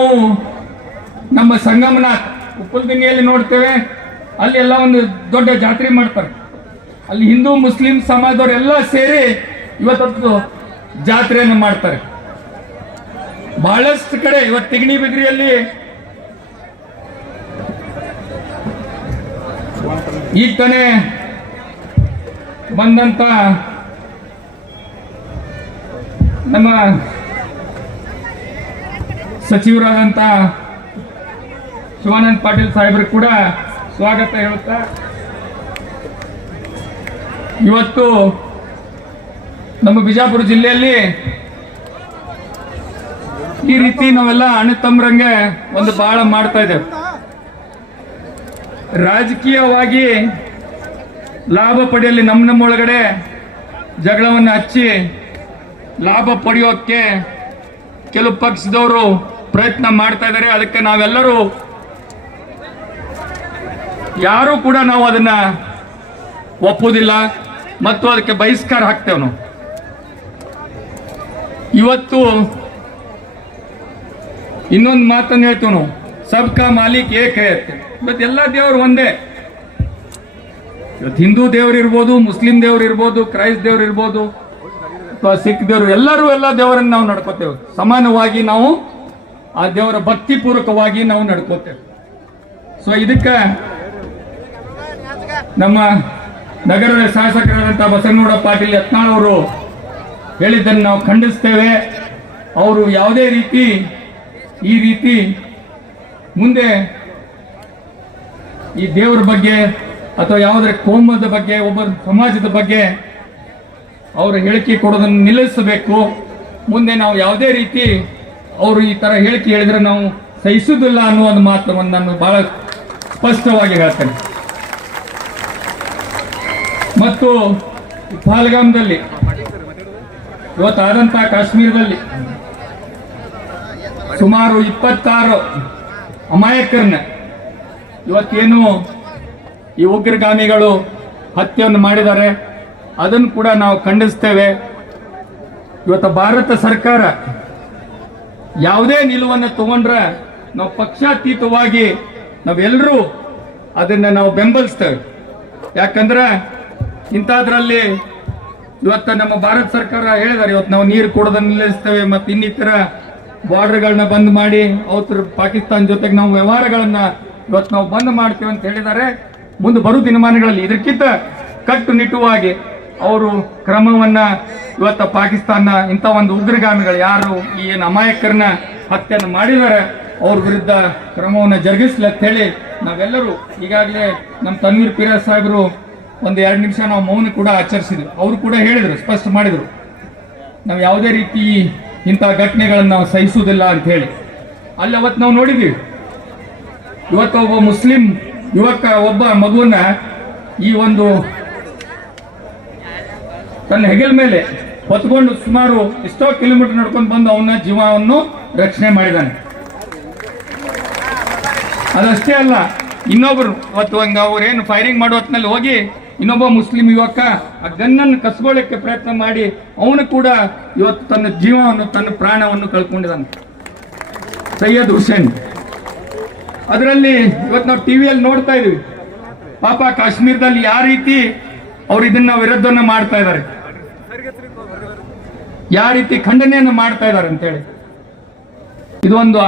ನಾವು ನಮ್ಮ ಸಂಗಮನಾಥ್ ಉಪ್ಪಲ್ದಿನಿಯಲ್ಲಿ ನೋಡ್ತೇವೆ. ಅಲ್ಲಿ ಎಲ್ಲ ಒಂದು ದೊಡ್ಡ ಜಾತ್ರೆ ಮಾಡ್ತಾರೆ. ಅಲ್ಲಿ ಹಿಂದೂ ಮುಸ್ಲಿಂ ಸಮಾಜದವರೆಲ್ಲ ಸೇರಿ ಇವತ್ತು ಜಾತ್ರೆಯನ್ನು ಮಾಡ್ತಾರೆ. ಬಹಳಷ್ಟು ಕಡೆ ಇವತ್ತು ತಿಗಣಿ ಬಿದ್ರಿಯಲ್ಲಿ ಈಗ ತಾನೇ ಬಂದಂತ ನಮ್ಮ ಸಚಿವರಾದಂತ ಶಿವಾನಂದ ಪಾಟೀಲ್ ಸಾಹೇಬರು ಕೂಡ ಸ್ವಾಗತ ಹೇಳುತ್ತಾ, ಇವತ್ತು ನಮ್ಮ ಬಿಜಾಪುರ ಜಿಲ್ಲೆಯಲ್ಲಿ ಈ ರೀತಿ ನಾವೆಲ್ಲ ಅಣ್ಣ ತಮ್ಮರಂಗೆ ಒಂದು ಬಹಳ ಮಾಡ್ತಾ ಇದ್ದೇವೆ. ರಾಜಕೀಯವಾಗಿ ಲಾಭ ಪಡೆಯಲಿ ನಮ್ಮೊಳಗಡೆ ಜಗಳವನ್ನು ಹಚ್ಚಿ ಲಾಭ ಪಡೆಯೋಕ್ಕೆ ಕೆಲವು ಪಕ್ಷದವರು ಪ್ರಯತ್ನ ಮಾಡ್ತಾ ಇದ್ದಾರೆ. ಅದಕ್ಕೆ ನಾವೆಲ್ಲರೂ ಯಾರು ಕೂಡ ನಾವು ಅದನ್ನ ಒಪ್ಪುವುದಿಲ್ಲ ಮತ್ತು ಅದಕ್ಕೆ ಬಹಿಷ್ಕಾರ ಹಾಕ್ತೇವೆ. ನಾವು ಇವತ್ತು ಇನ್ನೊಂದು ಮಾತನ್ನು ಹೇಳ್ತೇವೆ, ನಾವು ಸಬ್ಕಾ ಮಾಲೀಕ್ ಏಕ್ ಹೈ. ಇವತ್ತು ಎಲ್ಲ ದೇವರು ಒಂದೇ. ಇವತ್ತು ಹಿಂದೂ ದೇವರು ಇರ್ಬೋದು, ಮುಸ್ಲಿಂ ದೇವರು ಇರ್ಬೋದು, ಕ್ರೈಸ್ತ ದೇವರು ಇರ್ಬೋದು ಅಥವಾ ಸಿಖ್ ದೇವರು, ಎಲ್ಲರೂ ಎಲ್ಲ ದೇವರನ್ನು ನಾವು ನಡ್ಕೋತೇವೆ. ಸಮಾನವಾಗಿ ನಾವು ಆ ದೇವರ ಭಕ್ತಿಪೂರ್ವಕವಾಗಿ ನಾವು ನಡ್ಕೋತೇವೆ. ಸೊ ಇದಕ್ಕೆ ನಮ್ಮ ನಗರದ ಶಾಸಕರಾದಂತಹ ಬಸನಗೌಡ ಪಾಟೀಲ್ ಯತ್ನಾಳ್ ಅವರು ಹೇಳಿದ್ದನ್ನು ನಾವು ಖಂಡಿಸ್ತೇವೆ. ಅವರು ಯಾವುದೇ ರೀತಿ ಈ ರೀತಿ ಮುಂದೆ ಈ ದೇವರ ಬಗ್ಗೆ ಅಥವಾ ಯಾವುದೇ ಕೋಮದ ಬಗ್ಗೆ, ಒಬ್ಬ ಸಮಾಜದ ಬಗ್ಗೆ ಅವರು ಹೇಳಿಕೆ ಕೊಡೋದನ್ನು ನಿಲ್ಲಿಸಬೇಕು. ಮುಂದೆ ನಾವು ಯಾವುದೇ ರೀತಿ ಅವರು ಈ ತರ ಹೇಳಿಕೆ ಹೇಳಿದ್ರೆ ನಾವು ಸಹಿಸುವುದಿಲ್ಲ ಅನ್ನೋ ಒಂದು ಮಾತನ್ನು ನಾನು ಬಹಳ ಸ್ಪಷ್ಟವಾಗಿ ಹೇಳ್ತೇನೆ. ಮತ್ತು ಪಹಲ್ಗಾಮ್ದಲ್ಲಿ ಇವತ್ತಾದಂತಹ ಕಾಶ್ಮೀರದಲ್ಲಿ ಸುಮಾರು 26 ಅಮಾಯಕರನ್ನ ಇವತ್ತೇನು ಈ ಉಗ್ರಗಾಮಿಗಳು ಹತ್ಯೆಯನ್ನು ಮಾಡಿದ್ದಾರೆ, ಅದನ್ನು ಕೂಡ ನಾವು ಖಂಡಿಸ್ತೇವೆ. ಇವತ್ತು ಭಾರತ ಸರ್ಕಾರ ಯಾವುದೇ ನಿಲುವನ್ನು ತಗೊಂಡ್ರೆ ನಾವು ಪಕ್ಷಾತೀತವಾಗಿ ನಾವೆಲ್ಲರೂ ಅದನ್ನ ನಾವು ಬೆಂಬಲಿಸ್ತೇವೆ. ಯಾಕಂದ್ರೆ ಇಂಥದ್ರಲ್ಲಿ ಇವತ್ತು ನಮ್ಮ ಭಾರತ ಸರ್ಕಾರ ಹೇಳಿದ್ದಾರೆ, ಇವತ್ತು ನಾವು ನೀರು ಕೊಡೋದನ್ನು ನಿಲ್ಲಿಸ್ತೇವೆ ಮತ್ತು ಇನ್ನಿತರ ಬಾರ್ಡರ್ಗಳನ್ನ ಬಂದ್ ಮಾಡಿ ಅವತ್ತು ಪಾಕಿಸ್ತಾನ ಜೊತೆಗೆ ನಾವು ವ್ಯವಹಾರಗಳನ್ನ ಇವತ್ತು ನಾವು ಬಂದ್ ಮಾಡ್ತೇವೆ ಅಂತ ಹೇಳಿದ್ದಾರೆ. ಮುಂದೆ ಬರುವ ದಿನಮಾನಗಳಲ್ಲಿ ಇದಕ್ಕಿಂತ ಕಟ್ಟುನಿಟ್ಟುವಾಗಿ ಅವರು ಕ್ರಮವನ್ನ ಇವತ್ತು ಪಾಕಿಸ್ತಾನ ಇಂಥ ಒಂದು ಉಗ್ರಗಾಮಿಗಳು ಯಾರು ಈ ಏನು ಅಮಾಯಕರನ್ನ ಹತ್ಯೆಯನ್ನು ಮಾಡಿದ್ದಾರೆ ಅವ್ರ ವಿರುದ್ಧ ಕ್ರಮವನ್ನು ಜರುಗಿಸ್ಲಿ ಅಂತ ಹೇಳಿ ನಾವೆಲ್ಲರೂ ಈಗಾಗಲೇ ನಮ್ಮ ತನ್ವೀರ್ ಪಿರಾಜ್ ಸಾಹೇಬರು ಒಂದು 2 ನಿಮಿಷ ನಾವು ಮೌನ ಕೂಡ ಆಚರಿಸಿದ್ವಿ. ಅವರು ಕೂಡ ಹೇಳಿದ್ರು, ಸ್ಪಷ್ಟ ಮಾಡಿದ್ರು, ನಾವು ಯಾವುದೇ ರೀತಿ ಇಂಥ ಘಟನೆಗಳನ್ನು ನಾವು ಸಹಿಸುವುದಿಲ್ಲ ಅಂತ ಹೇಳಿ. ಅಲ್ಲಿ ಅವತ್ತು ನಾವು ನೋಡಿದ್ವಿ, ಇವತ್ತು ಒಬ್ಬ ಮುಸ್ಲಿಂ ಯುವಕ ಒಬ್ಬ ಮಗುವನ್ನ ಈ ಒಂದು ತನ್ನ ಹೆಗಲ ಮೇಲೆ ಹೊತ್ಕೊಂಡು ಸುಮಾರು ಎಷ್ಟೋ ಕಿಲೋಮೀಟರ್ ನಡ್ಕೊಂಡು ಬಂದು ಅವನ ಜೀವವನ್ನು ರಕ್ಷಣೆ ಮಾಡಿದ್ದಾನೆ. ಅದಷ್ಟೇ ಅಲ್ಲ, ಇನ್ನೊಬ್ರು ಇವತ್ತು ಹಂಗ ಅವ್ರೇನು ಫೈರಿಂಗ್ ಮಾಡೋ ಹೊತ್ತಿನಲ್ಲಿ ಹೋಗಿ ಇನ್ನೊಬ್ಬ ಮುಸ್ಲಿಂ ಯುವಕ ಆ ಗನ್ನನ್ನು ಕಸ್ಕೊಳ್ಳಿಕ್ಕೆ ಪ್ರಯತ್ನ ಮಾಡಿ ಅವನು ಕೂಡ ಇವತ್ತು ತನ್ನ ಜೀವವನ್ನು, ತನ್ನ ಪ್ರಾಣವನ್ನು ಕಳ್ಕೊಂಡಿದ್ದಾನೆ, ಸೈಯದ್ ಹುಸೇನ್. ಅದರಲ್ಲಿ ಇವತ್ತು ನಾವು ಟಿವಿಯಲ್ಲಿ ನೋಡ್ತಾ ಇದೀವಿ, ಪಾಪ ಕಾಶ್ಮೀರದಲ್ಲಿ ಯಾವ ರೀತಿ ಅವ್ರು ಇದನ್ನ ವಿರುದ್ಧವನ್ನು ಮಾಡ್ತಾ ಇದ್ದಾರೆ, ಯಾವ ರೀತಿ ಖಂಡನೆಯನ್ನು ಮಾಡ್ತಾ ಇದ್ದಾರೆ ಅಂತೇಳಿ. ಇದೊಂದು